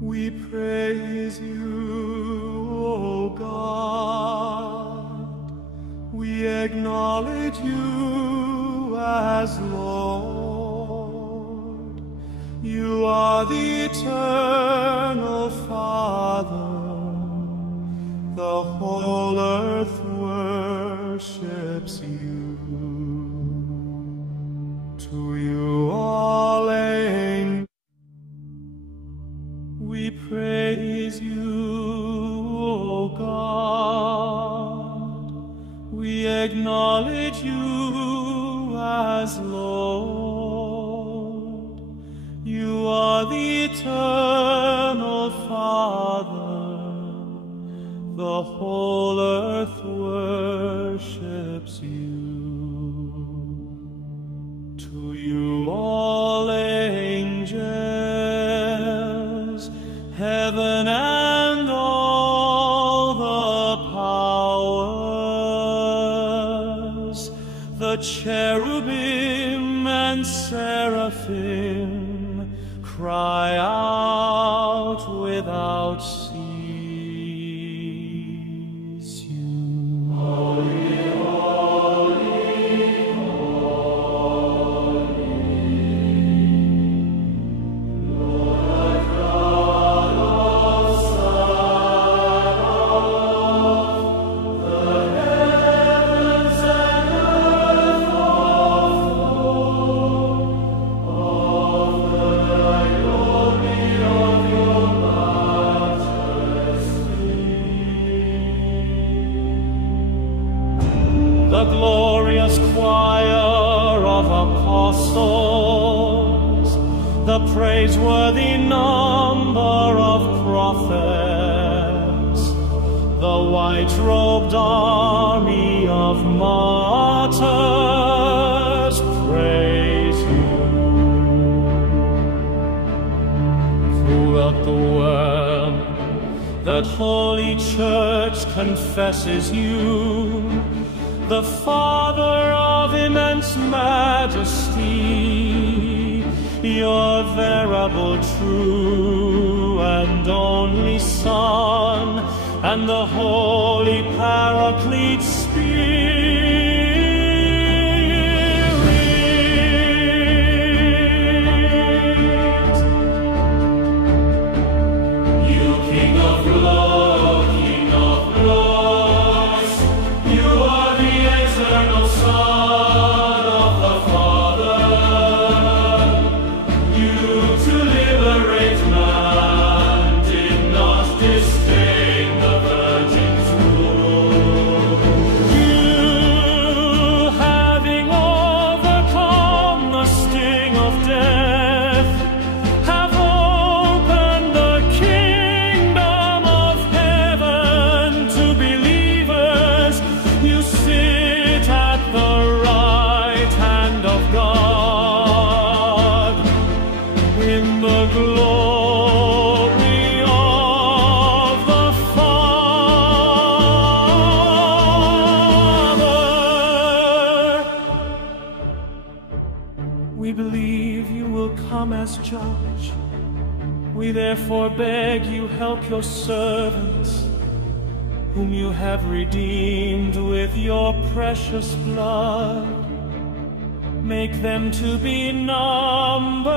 We praise you, O God. We acknowledge you as Lord. You are the eternal Father. The whole earth worships you. To you all angels. We praise you, O God. We acknowledge you as Lord. You are the eternal Father. The whole earth worships you. To you all angels, heaven and all the powers, the cherubim and seraphim cry out without ceasing. Holy, holy, holy, Lord God of Sabaoth, the heavens and earth are full of the glory of your majesty. The glorious choir of apostles, the praiseworthy number of prophets, the white-robed army of martyrs praise you. Throughout the world, that holy church confesses you, the Father of immense majesty, your venerable, true, and only Son, and the Holy Paraclete Spirit. You King of glory, King of glories, you are the eternal Son of the Father. You to liberate man did not disdain the Virgin's womb. You, having overcome the sting of death, have opened the kingdom of heaven to believers. You sit at the right hand of God in the glory of the Father. We believe you will come as judge. We therefore beg you, help your servants, whom you have redeemed with your precious blood. Make them to be numbered